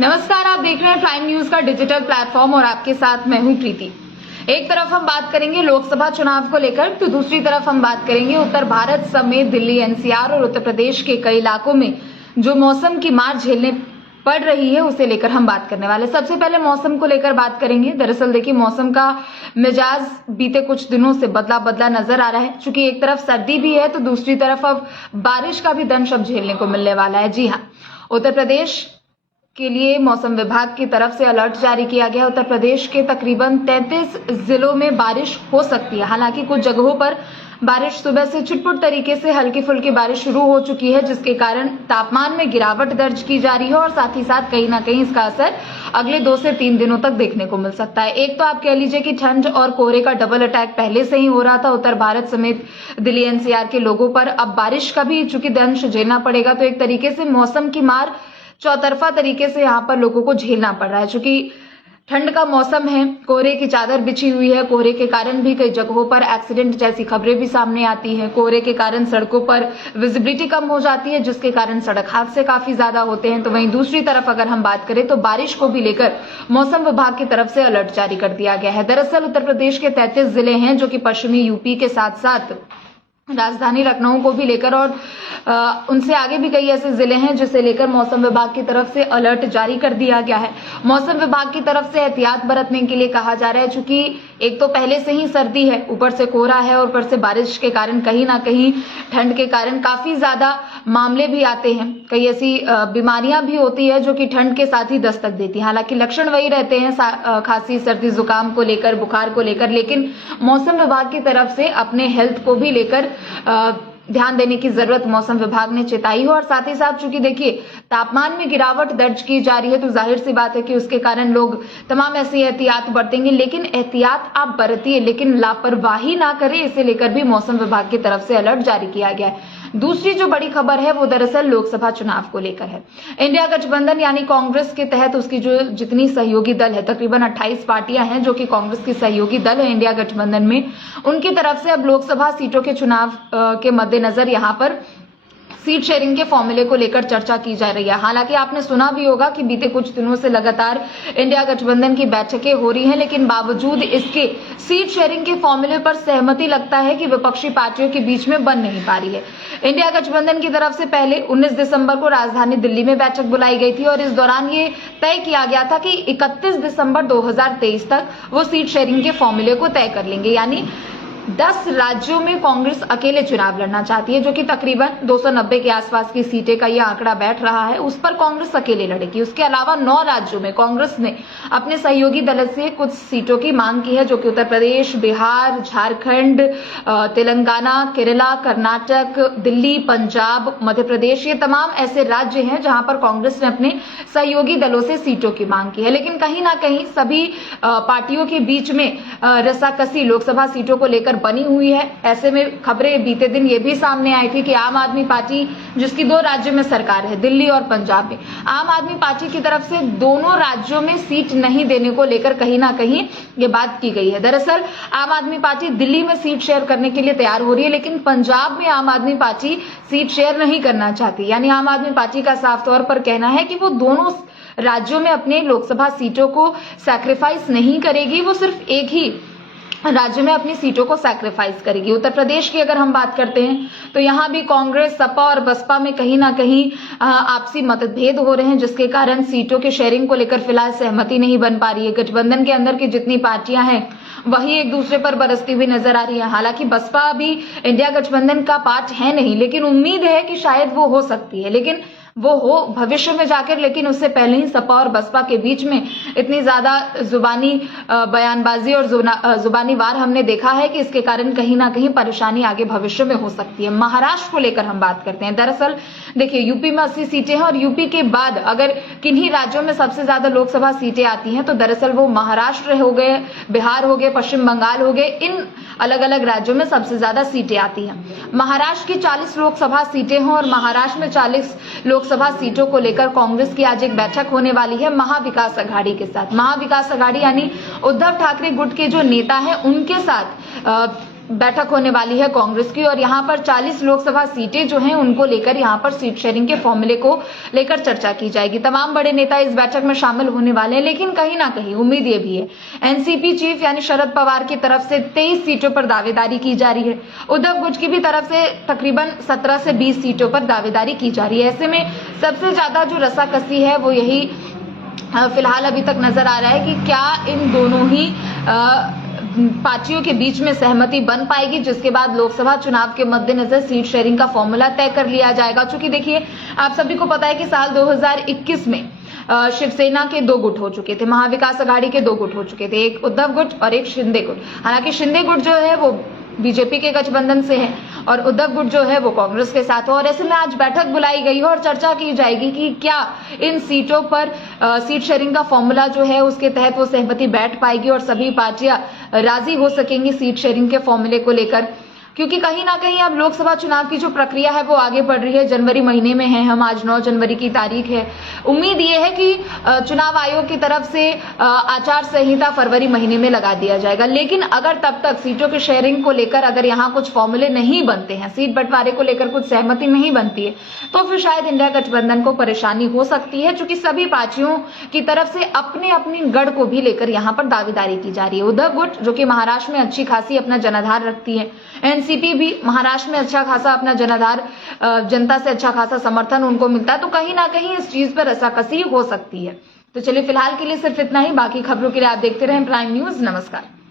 नमस्कार, आप देख रहे हैं प्राइम न्यूज का डिजिटल प्लेटफॉर्म और आपके साथ मैं हूं प्रीति। एक तरफ हम बात करेंगे लोकसभा चुनाव को लेकर, तो दूसरी तरफ हम बात करेंगे उत्तर भारत समेत दिल्ली, एनसीआर और उत्तर प्रदेश के कई इलाकों में जो मौसम की मार झेलने पड़ रही है उसे लेकर हम बात करने वाले। सबसे पहले मौसम को लेकर बात करेंगे। दरअसल देखिए, मौसम का मिजाज बीते कुछ दिनों से बदला बदला नजर आ रहा है। चूंकि एक तरफ सर्दी भी है तो दूसरी तरफ अब बारिश का भी दंश अब झेलने को मिलने वाला है। जी हाँ, उत्तर प्रदेश के लिए मौसम विभाग की तरफ से अलर्ट जारी किया गया। उत्तर प्रदेश के तकरीबन 33 जिलों में बारिश हो सकती है। हालांकि कुछ जगहों पर बारिश सुबह से छुटपुट तरीके से हल्की फुल्की बारिश शुरू हो चुकी है, जिसके कारण तापमान में गिरावट दर्ज की जा रही है और साथ ही साथ कहीं ना कहीं इसका असर अगले 2 से 3 दिनों तक देखने को मिल सकता है। एक तो आप कह लीजिए कि ठंड और कोहरे का डबल अटैक पहले से ही हो रहा था उत्तर भारत समेत दिल्ली एनसीआर के लोगों पर। अब बारिश का भी चूंकि दंश झेलना पड़ेगा, तो एक तरीके से मौसम की मार चौतरफा तरीके से यहाँ पर लोगों को झेलना पड़ रहा है। चूंकि ठंड का मौसम है, कोहरे की चादर बिछी हुई है। कोहरे के कारण भी कई जगहों पर एक्सीडेंट जैसी खबरें भी सामने आती हैं। कोहरे के कारण सड़कों पर विजिबिलिटी कम हो जाती है, जिसके कारण सड़क हादसे काफी ज्यादा होते हैं। तो वहीं दूसरी तरफ अगर हम बात करें तो बारिश को भी लेकर मौसम विभाग की तरफ से अलर्ट जारी कर दिया गया है। दरअसल उत्तर प्रदेश के 33 जिले हैं जो कि पश्चिमी यूपी के साथ साथ राजधानी लखनऊ को भी लेकर और उनसे आगे भी कई ऐसे जिले हैं जिसे लेकर मौसम विभाग की तरफ से अलर्ट जारी कर दिया गया है। मौसम विभाग की तरफ से एहतियात बरतने के लिए कहा जा रहा है। चूंकि एक तो पहले से ही सर्दी है, ऊपर से कोहरा है और ऊपर से बारिश के कारण कहीं ना कहीं ठंड के कारण काफी ज्यादा मामले भी आते हैं। कई ऐसी बीमारियां भी होती है जो कि ठंड के साथ ही दस्तक देती है। हालांकि लक्षण वही रहते हैं, खांसी, सर्दी, जुकाम को लेकर, बुखार को लेकर, लेकिन मौसम विभाग की तरफ से अपने हेल्थ को भी लेकर ध्यान देने की जरूरत मौसम विभाग ने चेताई है। और साथ ही साथ चूंकि देखिए तापमान में गिरावट दर्ज की जा रही है, तो जाहिर सी बात है कि उसके कारण लोग तमाम ऐसी एहतियात बरतेंगे। लेकिन एहतियात आप बरतिए, लेकिन लापरवाही ना करें, इसे लेकर भी मौसम विभाग की तरफ से अलर्ट जारी किया गया है। दूसरी जो बड़ी खबर है वो दरअसल लोकसभा चुनाव को लेकर है। इंडिया गठबंधन यानी कांग्रेस के तहत उसकी जो जितनी सहयोगी दल है, तकरीबन 28 पार्टियां हैं जो कि कांग्रेस की सहयोगी दल है इंडिया गठबंधन में, उनकी तरफ से अब लोकसभा सीटों के चुनाव के मद्देनजर यहां पर सीट शेयरिंग के फॉर्मूले को लेकर चर्चा की जा रही है। हालांकि आपने सुना भी होगा कि बीते कुछ दिनों से लगातार इंडिया गठबंधन की बैठकें हो रही हैं, लेकिन बावजूद इसके सीट शेयरिंग के फॉर्मूले पर सहमति लगता है कि विपक्षी पार्टियों के बीच में बन नहीं पा रही है। इंडिया गठबंधन की तरफ से पहले 19 दिसंबर को राजधानी दिल्ली में बैठक बुलाई गई थी और इस दौरान ये तय किया गया था कि 31 दिसंबर 2023 तक वो सीट शेयरिंग के फॉर्मूले को तय कर लेंगे। यानी 10 राज्यों में कांग्रेस अकेले चुनाव लड़ना चाहती है, जो कि तकरीबन 290 के आसपास की सीटें का यह आंकड़ा बैठ रहा है, उस पर कांग्रेस अकेले लड़ेगी। उसके अलावा 9 राज्यों में कांग्रेस ने अपने सहयोगी दल से कुछ सीटों की मांग की है, जो कि उत्तर प्रदेश, बिहार, झारखंड, तेलंगाना, केरला, कर्नाटक, दिल्ली, पंजाब, मध्य प्रदेश, ये तमाम ऐसे राज्य हैं जहां पर कांग्रेस ने अपने सहयोगी दलों से सीटों की मांग की है। लेकिन कहीं ना कहीं सभी पार्टियों के बीच में रस्साकसी लोकसभा सीटों को लेकर बनी हुई है। ऐसे में खबरें बीते दिन ये भी सामने आई थी कि आम आदमी पार्टी, जिसकी 2 राज्यों में सरकार है, दिल्ली और पंजाब में, आम आदमी पार्टी की तरफ से दोनों राज्यों में सीट नहीं देने को लेकर कहीं ना कहीं ये बात की गई है। दरअसल आम आदमी पार्टी दिल्ली में सीट शेयर करने के लिए तैयार हो रही है, लेकिन पंजाब में आम आदमी पार्टी सीट शेयर नहीं करना चाहती। यानी आम आदमी पार्टी का साफ तौर पर कहना है कि वो दोनों राज्यों में अपने लोकसभा सीटों को सैक्रिफाइस नहीं करेगी, वो सिर्फ एक ही राज्य में अपनी सीटों को सैक्रिफाइस करेगी। उत्तर प्रदेश की अगर हम बात करते हैं तो यहां भी कांग्रेस, सपा और बसपा में कहीं ना कहीं आपसी मतभेद हो रहे हैं, जिसके कारण सीटों के शेयरिंग को लेकर फिलहाल सहमति नहीं बन पा रही है। गठबंधन के अंदर की जितनी पार्टियां हैं वही एक दूसरे पर बरसती हुई नजर आ रही है। हालांकि बसपा अभी इंडिया गठबंधन का पार्ट है नहीं, लेकिन उम्मीद है कि शायद वो हो सकती है, लेकिन वो हो भविष्य में जाकर। लेकिन उससे पहले ही सपा और बसपा के बीच में इतनी ज्यादा जुबानी बयानबाजी और जुबानी वार हमने देखा है कि इसके कारण कहीं ना कहीं परेशानी आगे भविष्य में हो सकती है। महाराष्ट्र को लेकर हम बात करते हैं। दरअसल देखिए, यूपी में 80 सीटें हैं और यूपी के बाद अगर किन्हीं राज्यों में सबसे ज्यादा लोकसभा सीटें आती हैं तो दरअसल वो महाराष्ट्र हो गए, बिहार हो गए, पश्चिम बंगाल हो गए, इन अलग अलग राज्यों में सबसे ज्यादा सीटें आती हैं। महाराष्ट्र की 40 लोकसभा सीटें हैं और महाराष्ट्र में 40 लोकसभा सीटों को लेकर कांग्रेस की आज एक बैठक होने वाली है महाविकास अघाड़ी के साथ। महाविकास अघाड़ी यानी उद्धव ठाकरे गुट के जो नेता हैं उनके साथ बैठक होने वाली है कांग्रेस की और यहाँ पर 40 लोकसभा सीटें जो हैं उनको लेकर यहाँ पर सीट शेयरिंग के फॉर्मूले को लेकर चर्चा की जाएगी। तमाम बड़े नेता इस बैठक में शामिल होने वाले हैं, लेकिन कहीं ना कहीं उम्मीद ये भी है एनसीपी चीफ यानी शरद पवार की तरफ से 23 सीटों पर दावेदारी की जा रही है। उद्धव गुट की भी तरफ से तकरीबन 17 से 20 सीटों पर दावेदारी की जा रही है। ऐसे में सबसे ज्यादा जो रसाकसी है वो यही फिलहाल अभी तक नजर आ रहा है कि क्या इन दोनों ही पार्टियों के बीच में सहमति बन पाएगी, जिसके बाद लोकसभा चुनाव के मद्देनजर सीट शेयरिंग का फॉर्मूला तय कर लिया जाएगा। चूंकि देखिए आप सभी को पता है कि साल 2021 में शिवसेना के 2 गुट हो चुके थे, महाविकास आघाड़ी के 2 गुट हो चुके थे, एक उद्धव गुट और एक शिंदे गुट। हालांकि शिंदे गुट जो है वो बीजेपी के गठबंधन से है और उद्धव गुट जो है वो कांग्रेस के साथ है। और ऐसे में आज बैठक बुलाई गई है और चर्चा की जाएगी कि क्या इन सीटों पर सीट शेयरिंग का फॉर्मूला जो है उसके तहत वो सहमति बैठ पाएगी और सभी पार्टियां राजी हो सकेंगी सीट शेयरिंग के फॉर्मूले को लेकर। क्योंकि कहीं ना कहीं अब लोकसभा चुनाव की जो प्रक्रिया है वो आगे बढ़ रही है। जनवरी महीने में है हम, आज 9 जनवरी की तारीख है। उम्मीद ये है कि चुनाव आयोग की तरफ से आचार संहिता फरवरी महीने में लगा दिया जाएगा। लेकिन अगर तब तक सीटों के शेयरिंग को लेकर अगर यहाँ कुछ फॉर्मूले नहीं बनते हैं, सीट बंटवारे को लेकर कुछ सहमति नहीं बनती है, तो फिर शायद इंडिया गठबंधन को परेशानी हो सकती है। चूंकि सभी पार्टियों की तरफ से अपने अपनी गढ़ को भी लेकर यहाँ पर दावेदारी की जा रही है। उद्धव गुट जो कि महाराष्ट्र में अच्छी खासी अपना जनाधार रखती है, एनसीपी भी महाराष्ट्र में अच्छा खासा अपना जनाधार, जनता से अच्छा खासा समर्थन उनको मिलता है, तो कहीं ना कहीं इस चीज पर रसाकसी हो सकती है। तो चलिए फिलहाल के लिए सिर्फ इतना ही। बाकी खबरों के लिए आप देखते रहें प्राइम न्यूज। नमस्कार।